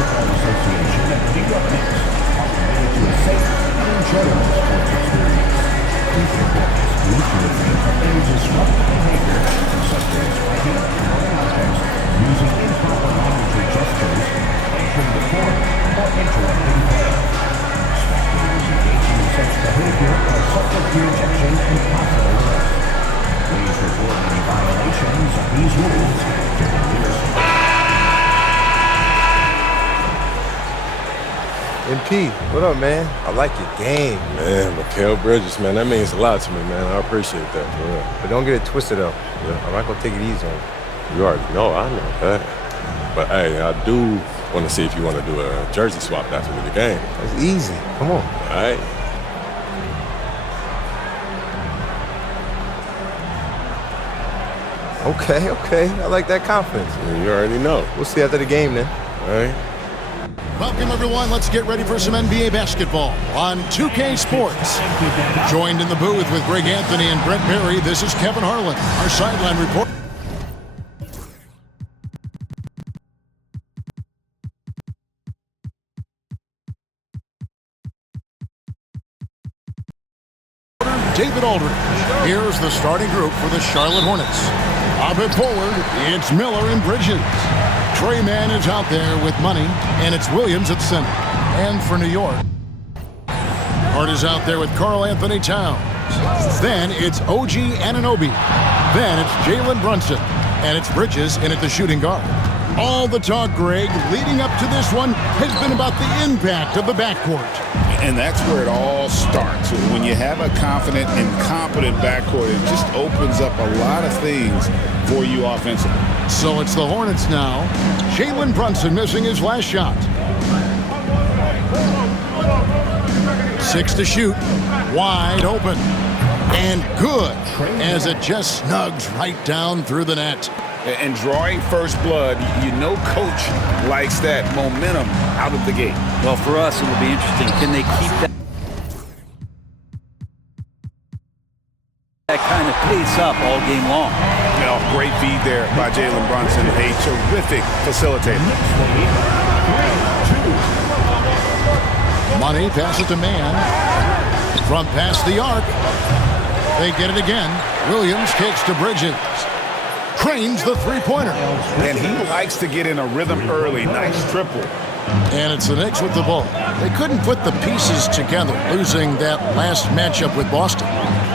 Basketball Association and New York Knicks are committed to a safe and enjoyable sports experience. Please report this due to refrain from any disruptive behavior such as fighting, throwing items, using improper language or gestures, entering the court, or interrupting play. Spectators engaging in such behavior are subject to rejection and possible arrest. Please report any violations of these rules to the nearest. MP, what up, man? I like your game. Man, Mikal Bridges, man, that means a lot to me, man. I appreciate that, for real. But don't get it twisted, though. Yeah. I'm not going to take it easy on you. You already know, I know that. But, hey, I do want to see if you want to do a jersey swap after the game. That's easy. Come on. All right. Okay. I like that confidence. Yeah, you already know. We'll see after the game, then. All right. Welcome, everyone. Let's get ready for some NBA basketball on 2K Sports. Joined in the booth with Greg Anthony and Brent Berry, this is Kevin Harlan, our sideline report. David Aldridge. Here's the starting group for the Charlotte Hornets. Up at forward, it's Miller and Bridges. Trey Mann is out there with money, and it's Williams at center. And for New York, Hart is out there with Karl Anthony Towns. Then it's OG Anunoby. Then it's Jalen Brunson. And it's Bridges in at the shooting guard. All the talk, Greg, leading up to this one has been about the impact of the backcourt. And that's where it all starts. When you have a confident and competent backcourt, it just opens up a lot of things for you offensively. So it's the Hornets now. Jalen Brunson missing his last shot. 6 to shoot. Wide open. And good as it just snugs right down through the net. And drawing first blood, you know coach likes that momentum out of the gate. Well, for us, it'll be interesting. Can they keep that kind of pace up all game long? Well, great feed there by Jalen Brunson, a terrific facilitator. Money passes to Mann. From past the arc. They get it again. Williams kicks to Bridges. Cranes the three-pointer. And he likes to get in a rhythm early. Nice triple. And it's the Knicks with the ball. They couldn't put the pieces together, losing that last matchup with Boston.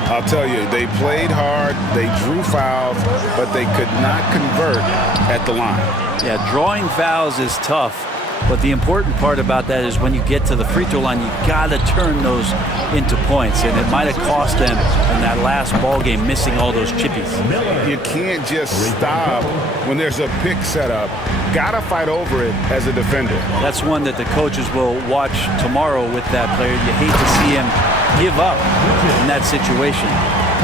I'll tell you, they played hard, they drew fouls, but they could not convert at the line. Yeah, drawing fouls is tough. But the important part about that is when you get to the free throw line, you got to turn those into points. And it might have cost them in that last ball game missing all those chippies. You can't just stop when there's a pick set up. Got to fight over it as a defender. That's one that the coaches will watch tomorrow with that player. You hate to see him give up in that situation.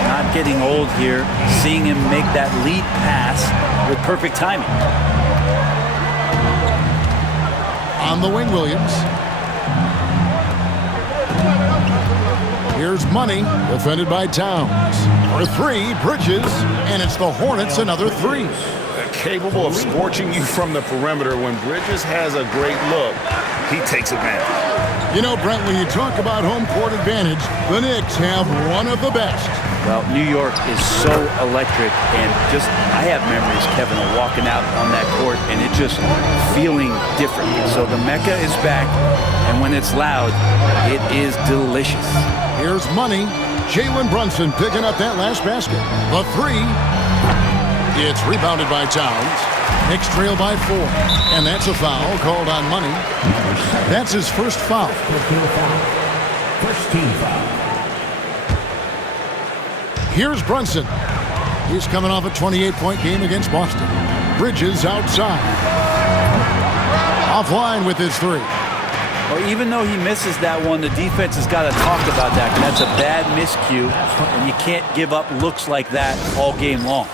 Not getting old here, seeing him make that lead pass with perfect timing. On the wing, Williams. Here's Money, defended by Towns. For three, Bridges, and it's the Hornets another three. Capable of scorching you from the perimeter. When Bridges has a great look, he takes advantage. You know, Brent, when you talk about home court advantage, the Knicks have one of the best. Well, New York is so electric, and just, I have memories, Kevin, of walking out on that court and it just feeling different. So the Mecca is back, and when it's loud, it is delicious. Here's Money. Jalen Brunson picking up that last basket. The three. It's rebounded by Towns. Knicks trail by 4. And that's a foul called on Money. That's his first foul. First team foul. Here's Brunson. He's coming off a 28-point game against Boston. Bridges outside. Offline with his three. Well, even though he misses that one, the defense has got to talk about that. That's a bad miscue, and you can't give up looks like that all game long.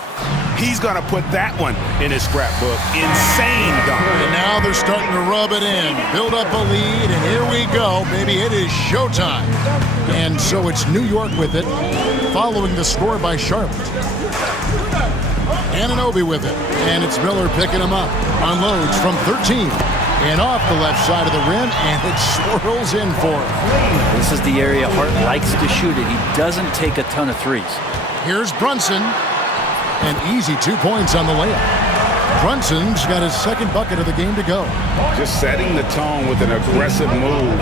He's going to put that one in his scrapbook. Insane dunk. And now they're starting to rub it in. Build up a lead, and here we go, baby. It is showtime. And so it's New York with it, following the score by Charlotte. Anunoby with it, and it's Miller picking him up. Unloads from 13. And off the left side of the rim, and it swirls in for him. This is the area Hart likes to shoot it. He doesn't take a ton of threes. Here's Brunson. An easy 2 points on the layup. Brunson's got his second bucket of the game to go. Just setting the tone with an aggressive move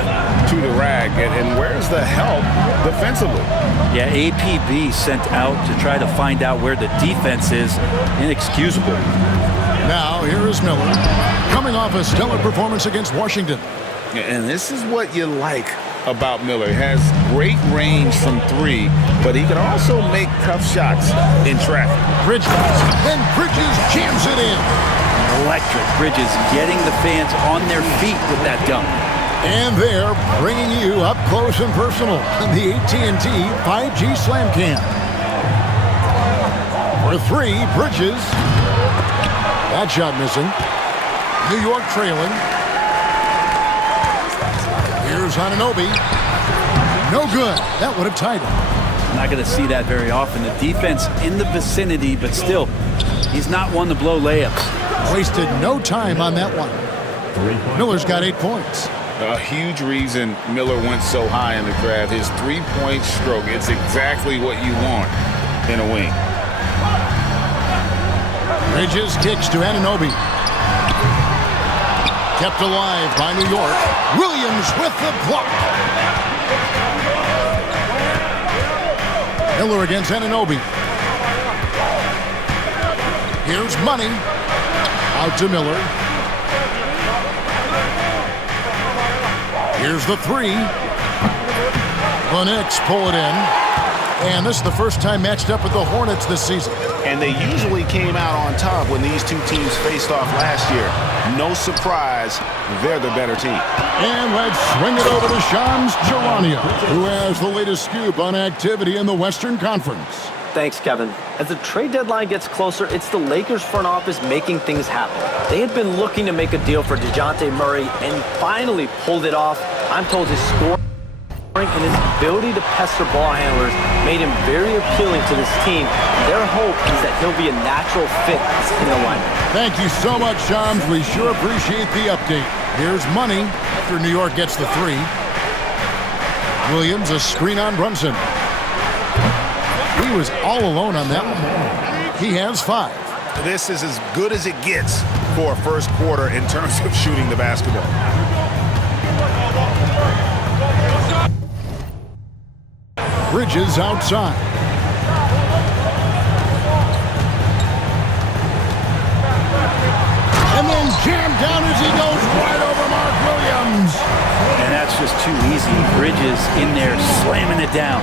to the rack. And where's the help defensively? Yeah, APB sent out to try to find out where the defense is. Inexcusable. Now, here is Miller, coming off a stellar performance against Washington. And this is what you like about Miller. He has great range from three, but he can also make tough shots in traffic. Bridges, and Bridges jams it in. Electric. Bridges getting the fans on their feet with that dunk. And they're bringing you up close and personal on the AT&T 5G Slam Cam. For three, Bridges. That shot missing. New York trailing. Here's Anunoby. No good. That would have tied him. Not going to see that very often. The defense in the vicinity, but still, he's not one to blow layups. Wasted no time on that one. Miller's got 8 points. A huge reason Miller went so high in the draft. His three-point stroke. It's exactly what you want in a wing. Bridges kicks to Anunoby. Kept alive by New York. Williams with the block. Miller against Anunoby. Here's Money. Out to Miller. Here's the three. The Knicks pull it in. And this is the first time matched up with the Hornets this season. And they usually came out on top when these two teams faced off last year. No surprise, they're the better team. And let's swing it over to Shams Charania, who has the latest scoop on activity in the Western Conference. Thanks, Kevin. As the trade deadline gets closer, it's the Lakers front office making things happen. They had been looking to make a deal for DeJounte Murray and finally pulled it off. I'm told his scoring and his ability to pester ball handlers made him very appealing to this team. Their hope is that he'll be a natural fit in the lineup. Thank you so much, Shams. We sure appreciate the update. Here's Money after New York gets the three. Williams, a screen on Brunson. He was all alone on that one. He has 5. This is as good as it gets for a first quarter in terms of shooting the basketball. Bridges outside. And then jammed down as he goes right over Mark Williams. And that's just too easy. Bridges in there slamming it down.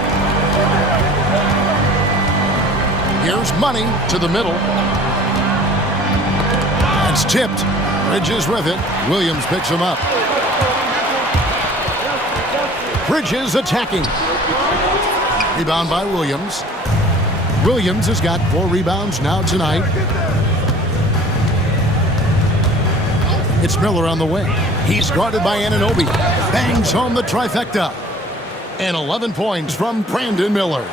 Here's Money to the middle. It's tipped. Bridges with it. Williams picks him up. Bridges attacking. Rebound by Williams. Williams has got 4 rebounds now tonight. It's Miller on the way. He's guarded by Anunoby. Bangs home the trifecta. And 11 points from Brandon Miller.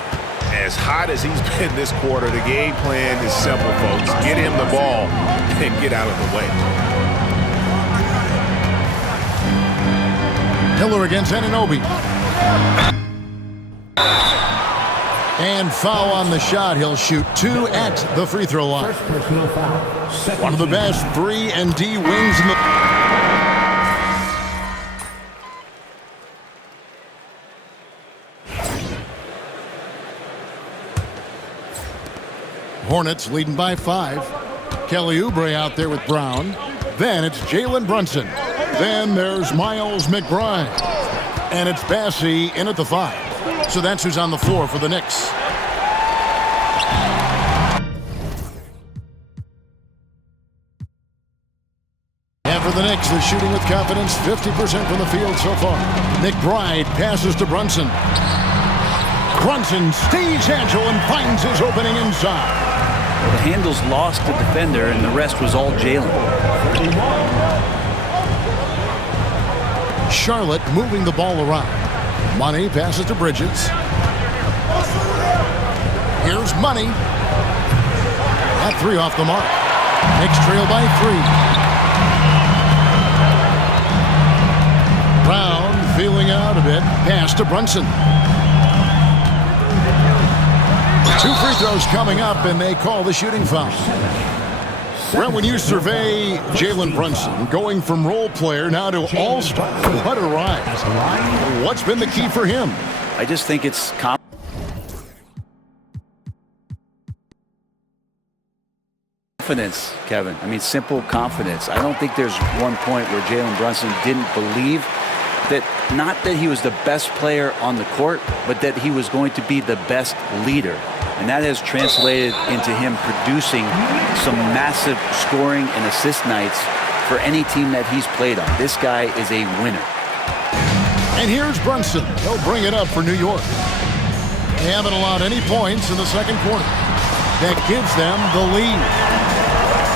As hot as he's been this quarter, the game plan is simple, folks. Get him the ball and get out of the way. Miller against Anunoby. And foul on the shot. He'll shoot 2 at the free throw line. First personal foul. One of the best 3-and-D wings in the... Hornets leading by 5. Kelly Oubre out there with Brown. Then it's Jalen Brunson. Then there's Miles McBride. And it's Bassey in at the 5. So that's who's on the floor for the Knicks. And for the Knicks, they're shooting with confidence, 50% from the field so far. McBride passes to Brunson. Brunson stays agile and finds his opening inside. The handles lost the defender, and the rest was all Jalen. Charlotte moving the ball around. Money passes to Bridges. Here's Money. That 3 off the mark. Knicks trail by 3. Pass to Brunson. 2 free throws coming up, and they call the shooting foul. Well, when you survey Jalen Brunson, going from role player now to all-star, what a ride. What's been the key for him? I just think it's confidence, Kevin. I mean, simple confidence. I don't think there's one point where Jalen Brunson didn't believe that, not that he was the best player on the court, but that he was going to be the best leader. And that has translated into him producing some massive scoring and assist nights for any team that he's played on. This guy is a winner. And here's Brunson. He'll bring it up for New York. They haven't allowed any points in the second quarter. That gives them the lead.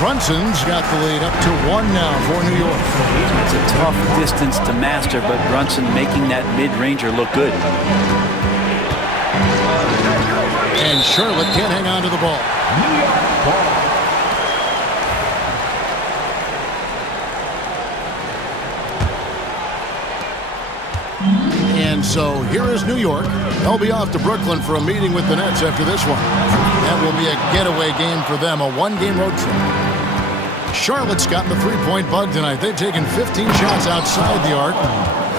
Brunson's got the lead up to 1 now for New York. It's a tough distance to master, but Brunson making that mid-ranger look good. And Charlotte can't hang on to the ball. New York ball. And so here is New York. They'll be off to Brooklyn for a meeting with the Nets after this one. That will be a getaway game for them, a 1-game road trip. Charlotte's gotten the three-point bug tonight. They've taken 15 shots outside the arc.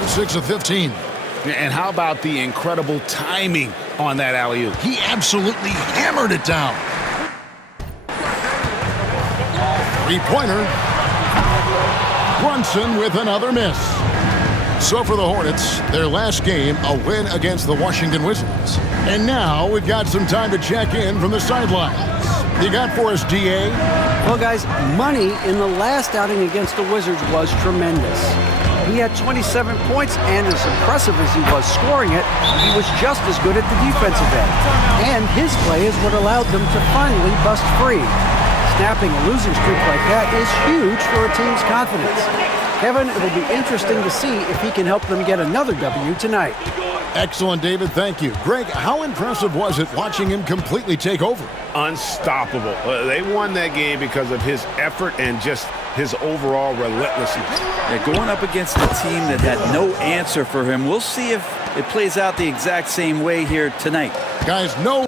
6 of 15. And how about the incredible timing on that alley-oop? He absolutely hammered it down. Three-pointer. Brunson with another miss. So for the Hornets, their last game, a win against the Washington Wizards. And now we've got some time to check in from the sidelines. You got for us, DA? Well, guys, Money in the last outing against the Wizards was tremendous. He had 27 points, and as impressive as he was scoring it, he was just as good at the defensive end. And his play is what allowed them to finally bust free. Snapping a losing streak like that is huge for a team's confidence. Kevin, it'll be interesting to see if he can help them get another W tonight. Excellent, David. Thank you. Greg, how impressive was it watching him completely take over? Unstoppable. They won that game because of his effort and just his overall relentlessness. Yeah, going up against a team that had no answer for him. We'll see if it plays out the exact same way here tonight. Guys, no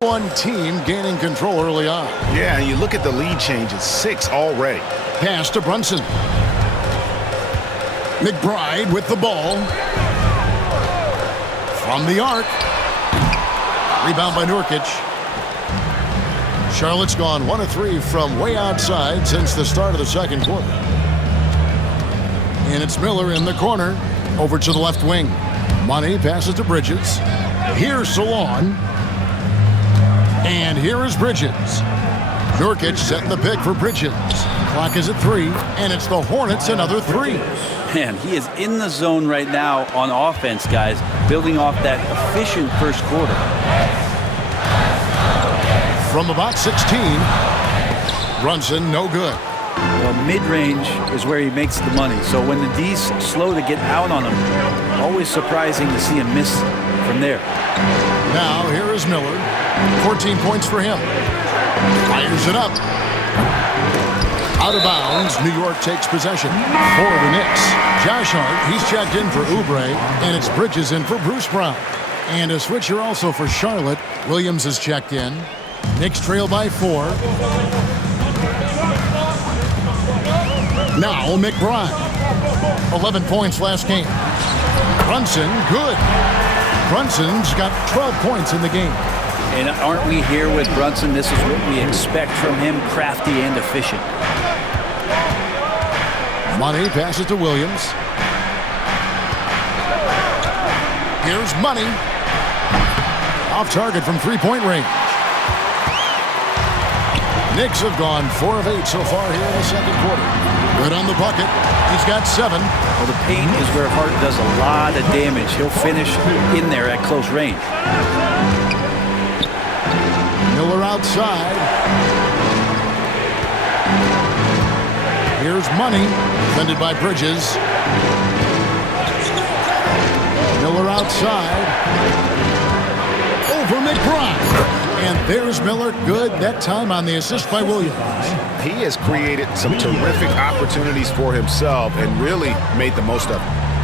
one team gaining control early on. Yeah, and you look at the lead changes, 6 already. Pass to Brunson. McBride with the ball. From the arc. Rebound by Nurkic. Charlotte's gone 1 of 3 from way outside since the start of the second quarter. And it's Miller in the corner. Over to the left wing. Money passes to Bridges. Here's Salon. And here is Bridges. Nurkic setting the pick for Bridges. Clock is at 3, and it's the Hornets another 3. Man, he is in the zone right now on offense, guys, building off that efficient first quarter. From about 16, Brunson, no good. Well, mid-range is where he makes the money. So when the D's slow to get out on him, always surprising to see him miss from there. Now, here is Miller. 14 points for him. Fires it up. Out of bounds, New York takes possession for the Knicks. Josh Hart, he's checked in for Oubre, and it's Bridges in for Bruce Brown. And a switcher also for Charlotte. Williams is checked in. Knicks trail by 4. Now McBride. 11 points last game. Brunson, good. Brunson's got 12 points in the game. And aren't we here with Brunson? This is what we expect from him, crafty and efficient. Money passes to Williams. Here's Money. Off target from three-point range. Knicks have gone 4 of 8 so far here in the second quarter. Good on the bucket. He's got 7. Well, the paint is where Hart does a lot of damage. He'll finish in there at close range. Miller outside. Here's Money, defended by Bridges. Miller outside. Over McBride. And there's Miller, good that time on the assist by Williams. He has created some terrific opportunities for himself and really made the most of them.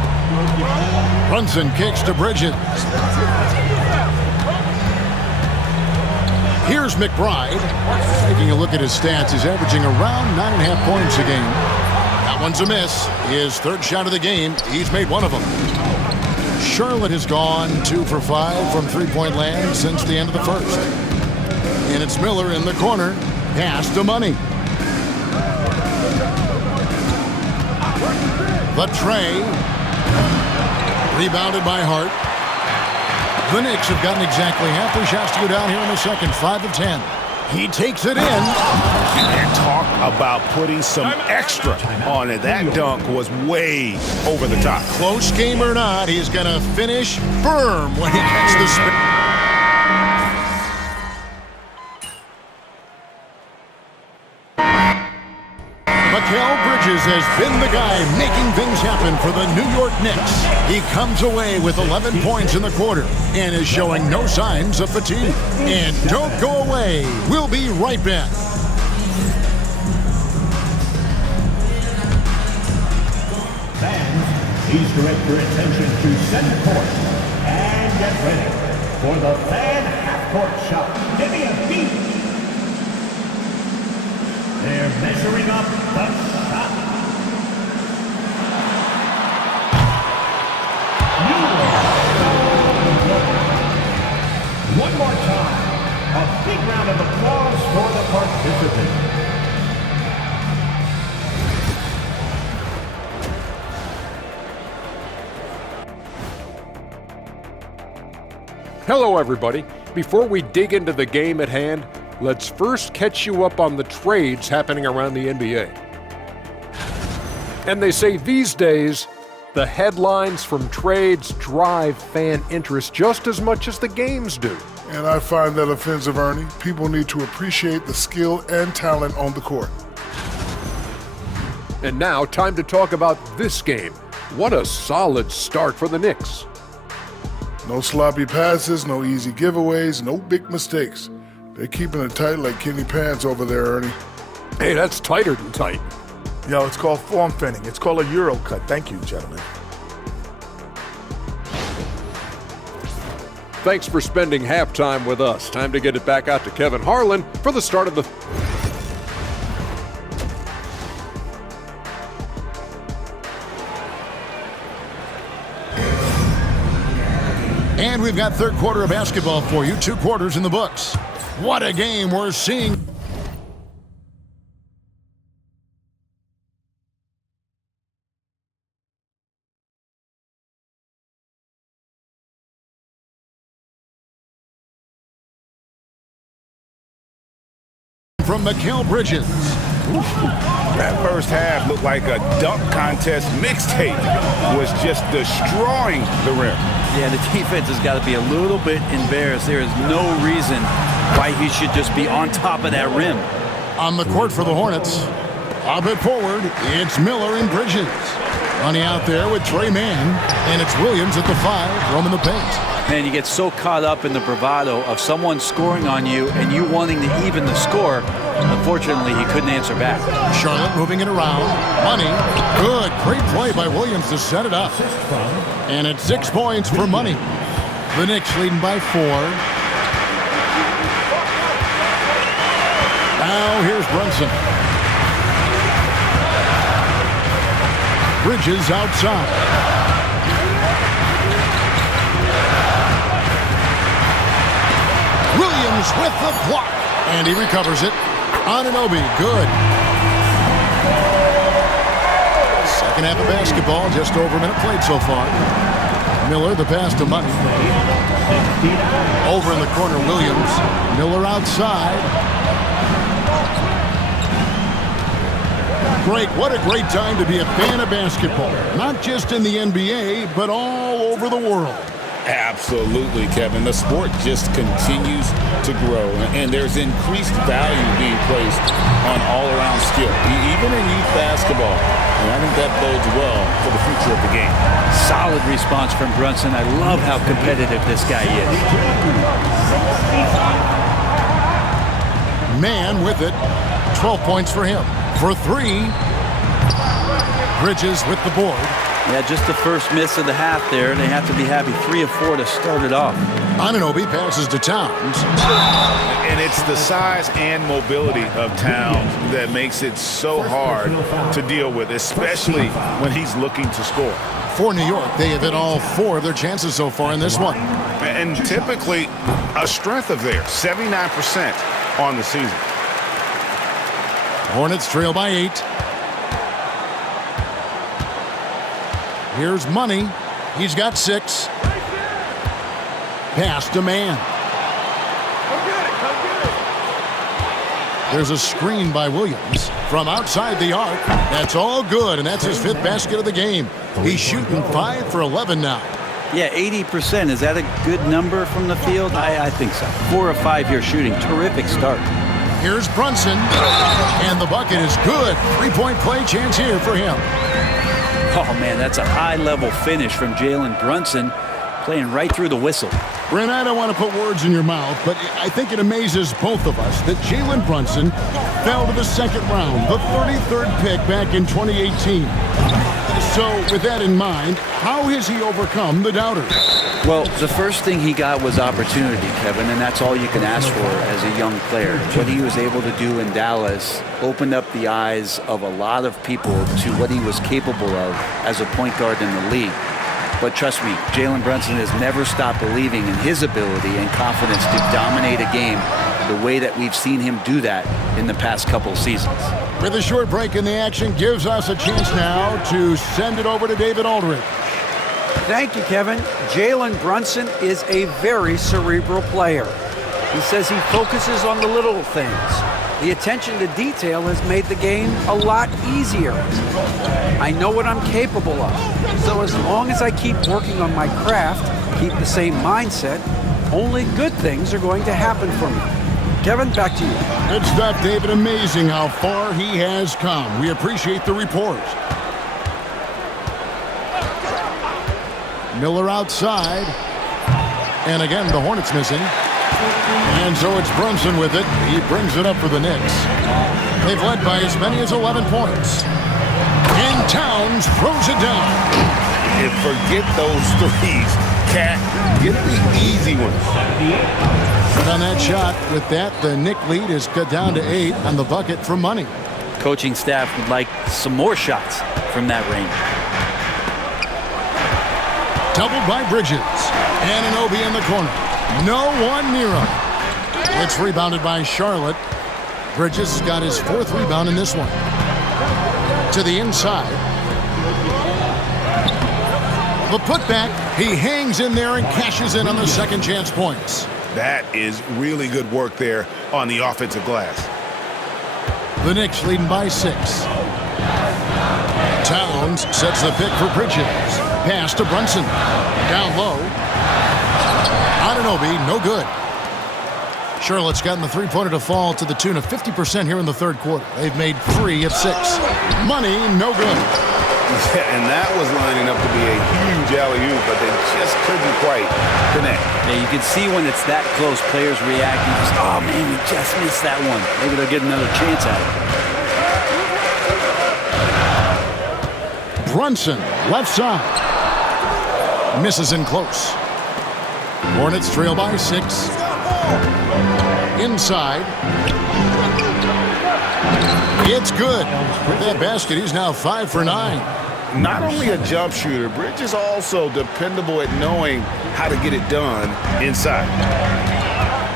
Brunson kicks to Bridges. Here's McBride. Taking a look at his stats, he's averaging around 9.5 points a game. That one's a miss. His third shot of the game, he's made one of them. Charlotte has gone 2 for 5 from three-point land since the end of the first. And it's Miller in the corner. Pass to Money. The tray. Rebounded by Hart. The Knicks have gotten exactly half their shots to go down here in the second, 5 of 10. He takes it in. And talk about putting some extra on it. That dunk was way over the top. Close game or not, he's going to finish firm when he gets the spin. Mikal Bridges has been the guy making things happen for the New York Knicks. He comes away with 11 points in the quarter and is showing no signs of fatigue. And don't go away. We'll be right back. Fans, please direct your attention to center court and get ready for the fan half-court shot. Give me a beat. They're measuring up the shot. One more time. A big round of applause for the participants. Hello, everybody. Before we dig into the game at hand, let's first catch you up on the trades happening around the NBA. And they say these days, the headlines from trades drive fan interest just as much as the games do. And I find that offensive, Ernie. People need to appreciate the skill and talent on the court. And now, time to talk about this game. What a solid start for the Knicks. No sloppy passes, no easy giveaways, no big mistakes. They're keeping it tight like Kenny Pants over there, Ernie. Hey, that's tighter than tight. Yo, it's called form fitting. It's called a Euro cut. Thank you, gentlemen. Thanks for spending halftime with us. Time to get it back out to Kevin Harlan for the start of the... And we've got third quarter of basketball for you. 2 quarters in the books. What a game we're seeing. From Mikal Bridges. That first half looked like a dunk contest mixtape. Was just destroying the rim. Yeah, the defense has got to be a little bit embarrassed. There is no reason why he should just be on top of that rim. On the court for the Hornets. Up it forward, it's Miller and Bridges. Money out there with Trey Mann, and it's Williams at the 5, roaming the paint. Man, you get so caught up in the bravado of someone scoring on you and you wanting to even the score. Unfortunately, he couldn't answer back. Charlotte moving it around. Money. Good. Great play by Williams to set it up. And it's 6 points for Money. The Knicks leading by 4. Now here's Brunson. Bridges outside. Williams with the block. And he recovers it. Anunoby, good. Second half of basketball, just over a minute played so far. Miller, the pass to Money. Over in the corner, Williams. Miller outside. Great, what a great time to be a fan of basketball. Not just in the NBA, but all over the world. Absolutely, Kevin. The sport just continues to grow, and there's increased value being placed on all-around skill, even in youth basketball. And I think that bodes well for the future of the game. Solid response from Brunson. I love how competitive this guy is. Man with it. 12 points for him. For 3, Bridges with the board. Yeah, just the first miss of the half there. They have to be happy. 3 of 4 to start it off. Anunoby passes to Towns. And it's the size and mobility of Towns that makes it so hard to deal with, especially when he's looking to score. For New York, they have hit all 4 of their chances so far in this one. And typically a strength of theirs, 79% on the season. Hornets trail by 8. Here's Money. He's got 6. Pass to Man. There's a screen by Williams from outside the arc. That's all good, and that's his 5th basket of the game. He's shooting 5 for 11 now. Yeah, 80%. Is that a good number from the field? I think so. 4 of 5 here shooting. Terrific start. Here's Brunson, and the bucket is good. 3-point play chance here for him. Oh, man, that's a high-level finish from Jalen Brunson, playing right through the whistle. Brent, I don't want to put words in your mouth, but I think it amazes both of us that Jalen Brunson fell to the second round, the 33rd pick back in 2018. So, with that in mind, how has he overcome the doubters? Well, the first thing he got was opportunity, Kevin, and that's all you can ask for as a young player. What he was able to do in Dallas opened up the eyes of a lot of people to what he was capable of as a point guard in the league. But trust me, Jalen Brunson has never stopped believing in his ability and confidence to dominate a game the way that we've seen him do that in the past couple seasons. With a short break in the action, gives us a chance now to send it over to David Aldridge. Thank you, Kevin. Jalen Brunson is a very cerebral player. He says he focuses on the little things. The attention to detail has made the game a lot easier. I know what I'm capable of. So as long as I keep working on my craft, keep the same mindset, only good things are going to happen for me. Kevin, back to you. Good stuff, David. Amazing how far he has come. We appreciate the report. Miller outside. And again, the Hornets missing. And so it's Brunson with it. He brings it up for the Knicks. They've led by as many as 11 points. And Towns throws it down. And forget those threes, Cat. Get the easy ones. And on that shot, with that, the Knick lead is cut down to 8 on the bucket for Money. Coaching staff would like some more shots from that range. Doubled by Bridges. Anunoby in the corner. No one near him. It's rebounded by Charlotte. Bridges got his 4th rebound in this one. To the inside. The putback. He hangs in there and cashes in on the second chance points. That is really good work there on the offensive glass. The Knicks leading by 6. Towns sets the pick for Bridges. Pass to Brunson. Down low. Anunoby, no good. Charlotte's gotten the three-pointer to fall to the tune of 50% here in the third quarter. They've made 3 of 6. Money, no good. And that was lining up to be a huge alley-oop, but they just couldn't quite connect. Yeah, you can see when it's that close, players react. You just, oh man, we just missed that one. Maybe they'll get another chance at it. Brunson, left side. Misses in close. Hornets trail by 6. Inside. It's good. With that basket, he's now 5 for 9. Not only a jump shooter, Bridges also dependable at knowing how to get it done inside.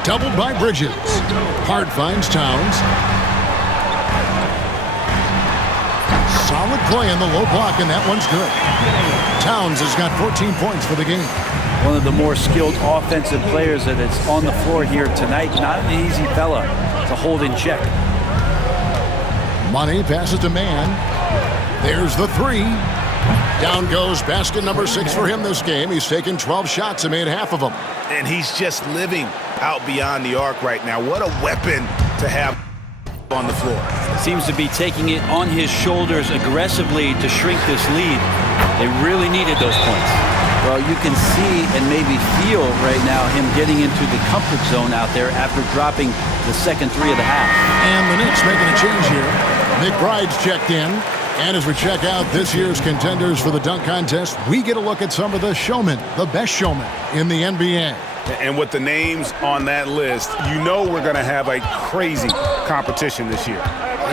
Doubled by Bridges. Hart finds Towns. Solid play in the low block, and that one's good. Towns has got 14 points for the game. One of the more skilled offensive players that is on the floor here tonight. Not an easy fella to hold in check. Money passes to Man. There's the 3. Down goes basket number 6 for him this game. He's taken 12 shots and made half of them. And he's just living out beyond the arc right now. What a weapon to have on the floor. Seems to be taking it on his shoulders aggressively to shrink this lead. They really needed those points. Well, you can see and maybe feel right now him getting into the comfort zone out there after dropping the second 3 of the half. And the Knicks making a change here. McBride's checked in. And as we check out this year's contenders for the dunk contest, we get a look at some of the showmen, the best showmen in the NBA. And with the names on that list, you know we're going to have a crazy competition this year.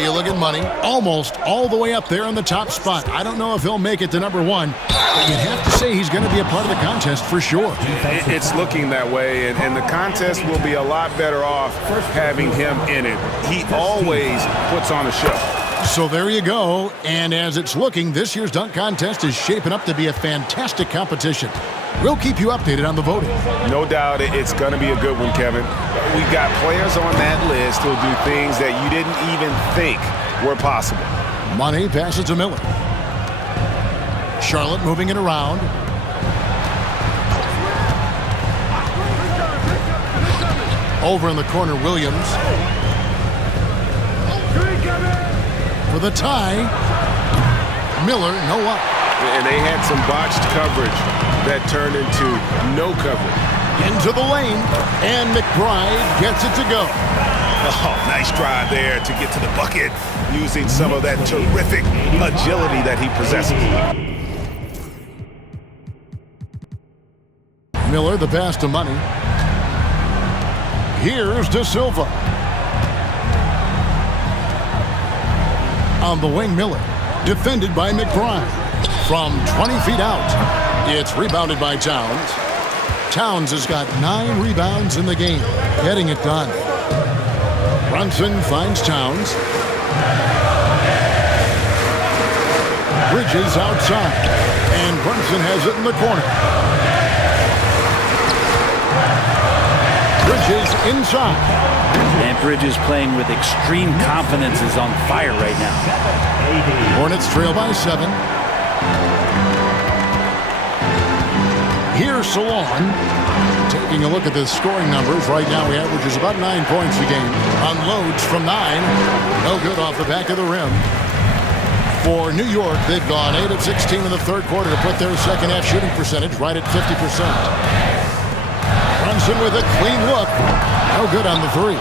You look at Money, almost all the way up there in the top spot. I don't know if he'll make it to number one, but you'd have to say he's going to be a part of the contest for sure. It's looking that way, and the contest will be a lot better off having him in it. He always puts on a show. So there you go. And as it's looking, this year's dunk contest is shaping up to be a fantastic competition. We'll keep you updated on the voting. No doubt it's going to be a good one, Kevin. We've got players on that list who'll do things that you didn't even think were possible. Money passes to Miller. Charlotte moving it around. Over in the corner, Williams. For the tie. Miller, no up. And they had some botched coverage that turned into no coverage. Into the lane, and McBride gets it to go. Oh, nice drive there to get to the bucket using some of that terrific agility that he possesses. Miller, the pass to Money. Here's De Silva. On the wing, Miller. Defended by McBride. From 20 feet out. It's rebounded by Towns. Towns has got 9 rebounds in the game. Getting it done. Brunson finds Towns. Bridges outside. And Brunson has it in the corner. Bridges inside. And Bridges playing with extreme confidence is on fire right now. Hornets trail by 7. Here's Salon. Taking a look at the scoring numbers. Right now he averages about 9 points a game. Unloads from 9. No good off the back of the rim. For New York, they've gone 8 of 16 in the third quarter to put their second half shooting percentage right at 50%. Brunson with a clean look. No good on the 3.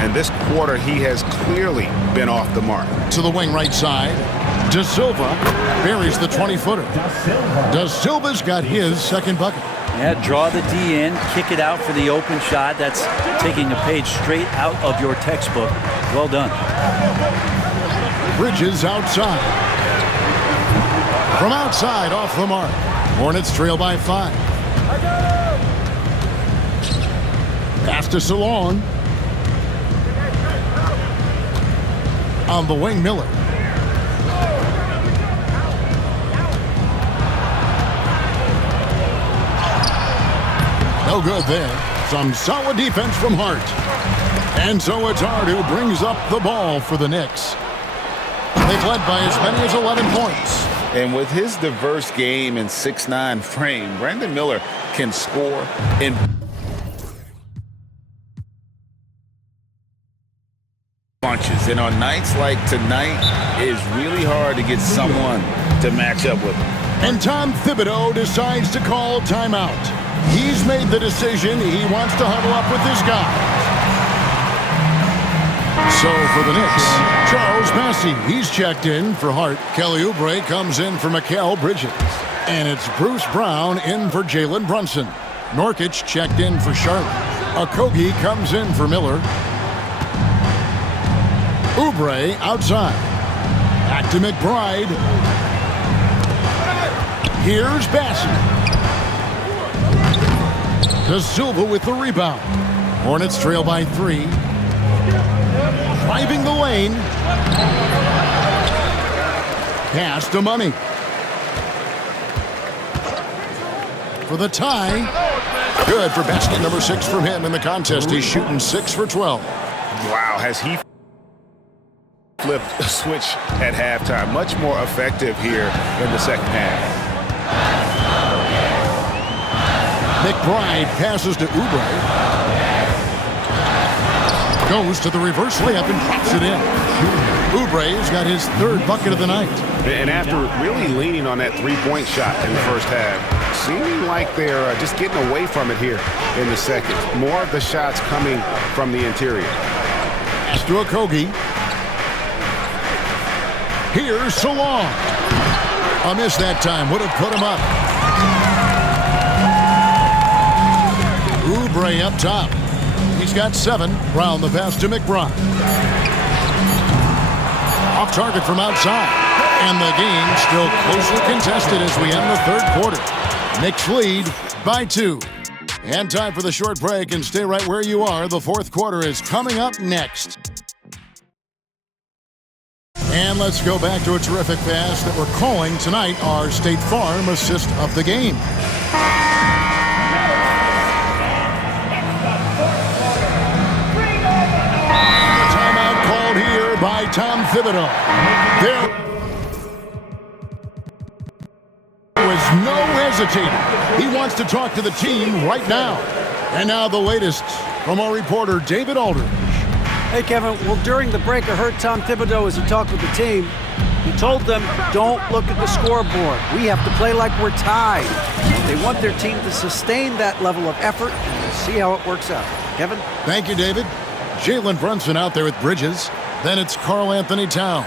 And this quarter, he has clearly been off the mark. To the wing right side. De Silva buries the 20-footer. De Silva's got his second bucket. Yeah, draw the D in, kick it out for the open shot. That's taking a page straight out of your textbook. Well done. Bridges outside. From outside, off the mark. Hornets trail by 5. Pass to Salon. On the wing, Miller. No good there. Some solid defense from Hart. And so it's Hart who brings up the ball for the Knicks. They've led by as many as 11 points. And with his diverse game and 6'9" frame, Brandon Miller can score in bunches. And on nights like tonight, it's really hard to get someone to match up with him. And Tom Thibodeau decides to call timeout. He's made the decision. He wants to huddle up with his guys. So for the Knicks, Charles Massey. He's checked in for Hart. Kelly Oubre comes in for Mikal Bridges. And it's Bruce Brown in for Jalen Brunson. Nurkic checked in for Charlotte. Okogie comes in for Miller. Oubre outside. Back to McBride. Here's Bassett. De Silva with the rebound. Hornets trail by 3. Driving the lane. Pass to Money. For the tie. Good for basket number 6 from him in the contest. He's shooting 6 for 12. Wow, has he flipped a switch at halftime. Much more effective here in the second half. McBride passes to Oubre. Goes to the reverse layup and drops it in. Oubre's got his 3rd bucket of the night. And after really leaning on that 3-point shot in the first half, seeming like they're just getting away from it here in the second. More of the shots coming from the interior. Pass to Okogie. Here's Salon. A miss that time. Would have put him up. Oubre up top. He's got 7. Brown the pass to McBride. Off target from outside. And the game still closely contested as we end the third quarter. Knicks lead by 2. And time for the short break, and stay right where you are. The fourth quarter is coming up next. And let's go back to a terrific pass that we're calling tonight our State Farm assist of the game. The timeout called here by Tom Thibodeau. There was no hesitating. He wants to talk to the team right now. And now the latest from our reporter, David Aldridge. Hey, Kevin. Well, during the break, I heard Tom Thibodeau as he talked with the team. He told them, don't look at the scoreboard. We have to play like we're tied. They want their team to sustain that level of effort, and we'll see how it works out. Kevin? Thank you, David. Jalen Brunson out there with Bridges. Then it's Karl Anthony Towns.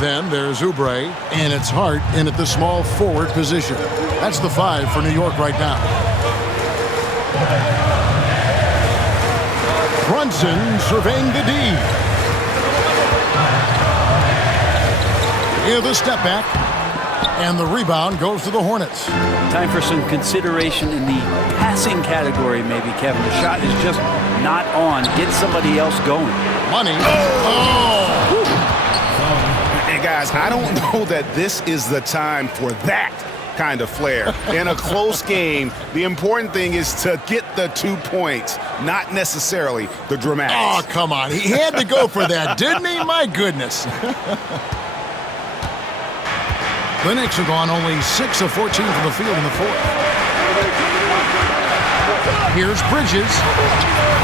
Then there's Oubre, and it's Hart in at the small forward position. That's the 5 for New York right now. Brunson surveying the D. Here's the step back, and the rebound goes to the Hornets. Time for some consideration in the passing category, maybe, Kevin. The shot is just not on. Get somebody else going. Money. And guys, I don't know that this is the time for that kind of flair. In a close game, the important thing is to get the 2 points, not necessarily the dramatics. Oh, come on. He had to go for that, didn't he? My goodness. The Knicks have gone only 6 of 14 from the field in the fourth. Here's Bridges.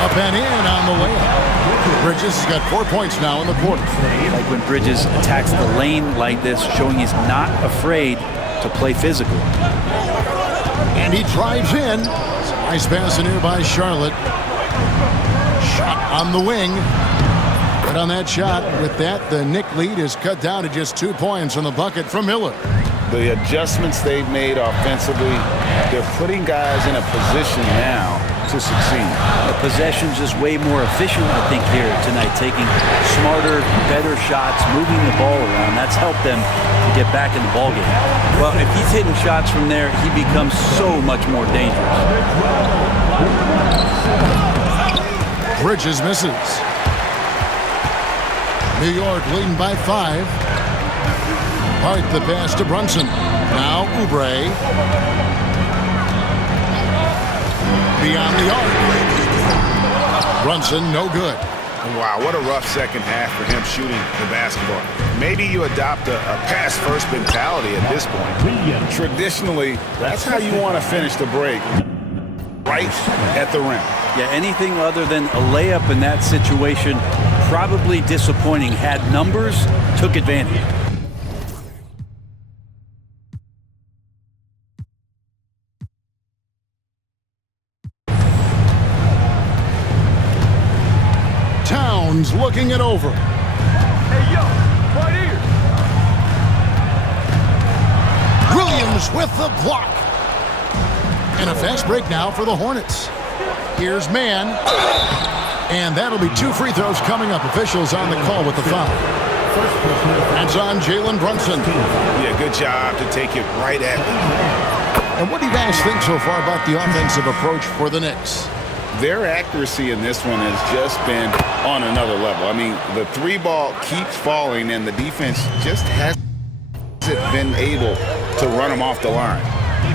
Up and in on the layup. Bridges has got 4 points now in the quarter. Like when Bridges attacks the lane like this, showing he's not afraid to play physical. And he drives in. Nice pass in here by Charlotte. Shot on the wing. But on that shot, with that, the Knick lead is cut down to just 2 points on the bucket from Miller. The adjustments they've made offensively, they're putting guys in a position now to succeed. The possession's just way more efficient, I think, here tonight, taking smarter, better shots, moving the ball around. That's helped them to get back in the ballgame. Well, if he's hitting shots from there, he becomes so much more dangerous. Bridges misses. New York leading by 5. Hart the pass to Brunson. Now Oubre. Beyond the arc. Brunson, no good. Wow, what a rough second half for him shooting the basketball. Maybe you adopt a pass-first mentality at this point. Traditionally, that's how you want to finish the break, right at the rim. Yeah, anything other than a layup in that situation, probably disappointing. Had numbers, took advantage. Towns looking it over. Hey, yo, right here. Williams with the block. And a fast break now for the Hornets. Here's Mann. And that'll be 2 free throws coming up. Officials on the call with the foul. That's on Jalen Brunson. Yeah, good job to take it right at them. And what do you guys think so far about the offensive approach for the Knicks? Their accuracy in this one has just been on another level. I mean, the 3-ball keeps falling, and the defense just hasn't been able to run them off the line.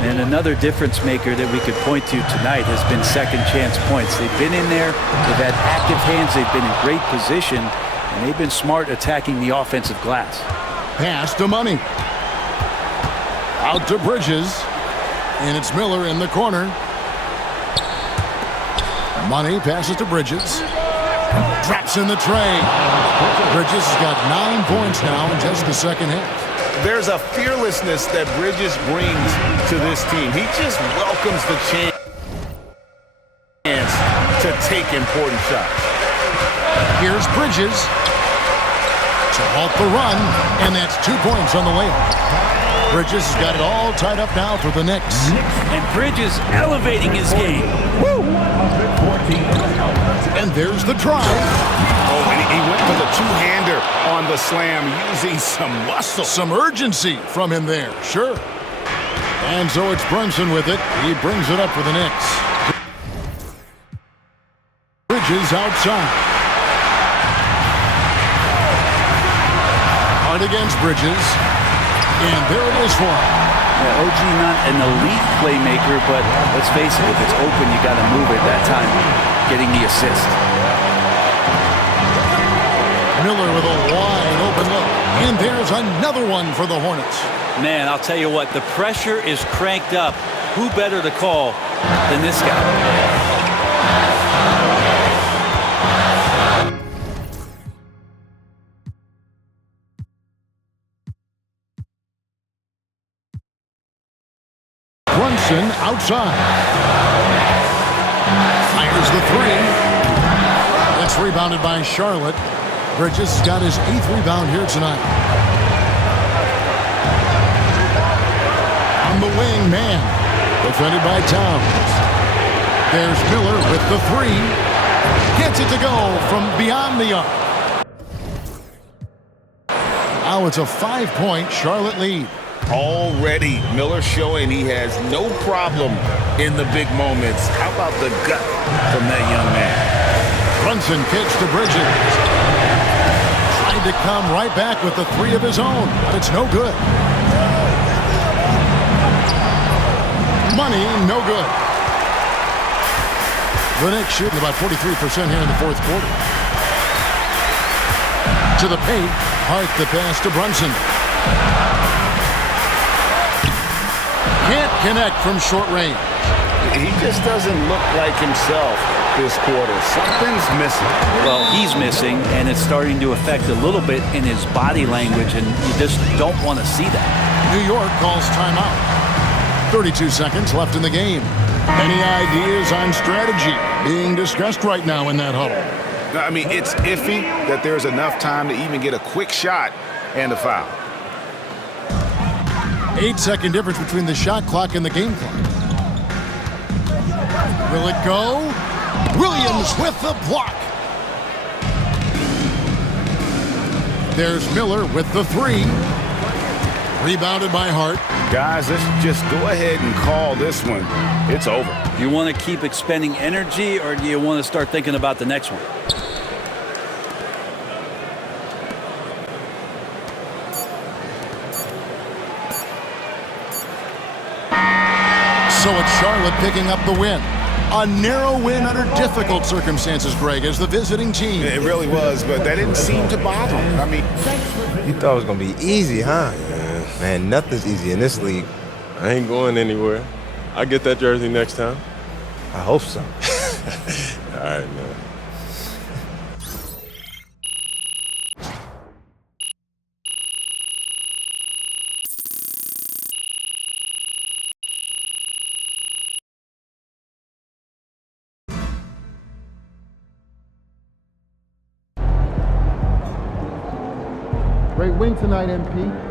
And another difference maker that we could point to tonight has been second chance points. They've been in there, they've had active hands, they've been in great position, and they've been smart attacking the offensive glass. Pass to Money. Out to Bridges. And it's Miller in the corner. Money passes to Bridges. Drops in the tray. Bridges has got 9 points now in just the second half. There's a fearlessness that Bridges brings to this team. He just welcomes the chance to take important shots. Here's Bridges. to halt the run, and that's 2 points on the layup. Bridges has got it all tied up now for the Knicks. And Bridges elevating his game. Woo! And there's the drive. Oh, and he went for the two-hander on the slam, using some muscle. Some urgency from him there, sure. And so it's Brunson with it. He brings it up for the Knicks. Bridges outside. Hard against Bridges. And there it is for him. Yeah, OG not an elite playmaker, but let's face it, if it's open, you got to move it that time, getting the assist. Miller with a wide open look. And there's another one for the Hornets. Man, I'll tell you what, the pressure is cranked up. Who better to call than this guy? Brunson outside. Fires the three. It's rebounded by Charlotte. Bridges got his 8th rebound here tonight. On the wing, man. Defended by Towns. There's Miller with the three. Gets it to go from beyond the arc. Now it's a 5-point Charlotte lead. Already, Miller showing he has no problem in the big moments. How about the gut from that young man? Brunson kicks to Bridges. Trying to come right back with the three of his own, but it's no good. Money, no good. The Knicks shooting about 43% here in the fourth quarter. To the paint, Hart the pass to Brunson. Can't connect from short range. He just doesn't look like himself this quarter. Something's missing. Well, he's missing, and it's starting to affect a little bit in his body language, and you just don't want to see that. New York calls timeout. 32 seconds left in the game. Any ideas on strategy being discussed right now in that huddle? I mean, it's iffy that there's enough time to even get a quick shot and a foul. 8-second difference between the shot clock and the game clock. Will it go? Williams with the block. There's Miller with the three. Rebounded by Hart. Guys, let's just go ahead and call this one. It's over. You want to keep expending energy, or do you want to start thinking about the next one? So it's Charlotte picking up the win. A narrow win under difficult circumstances, Greg, as the visiting team. It really was, but that didn't seem to bother him. I mean, You thought it was going to be easy, huh? Man, nothing's easy in this league. I ain't going anywhere. I'll get that jersey next time. I hope so. All right, man. Great win tonight, MP.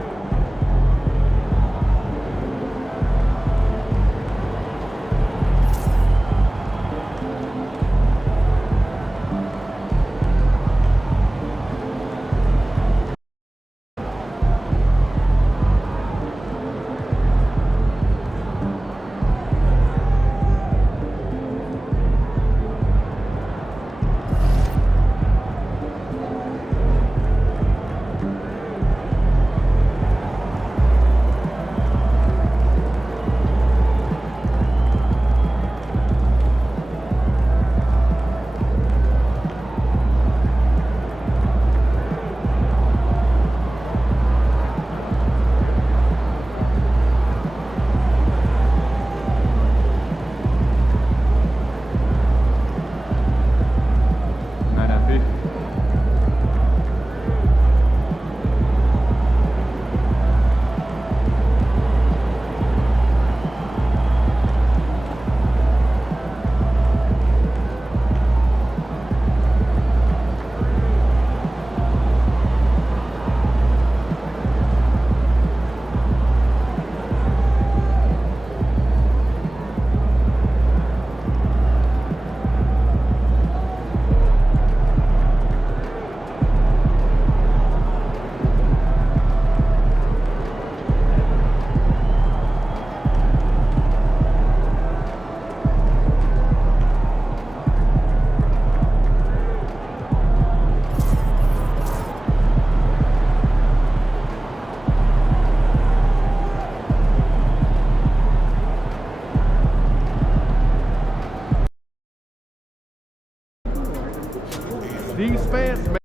these fans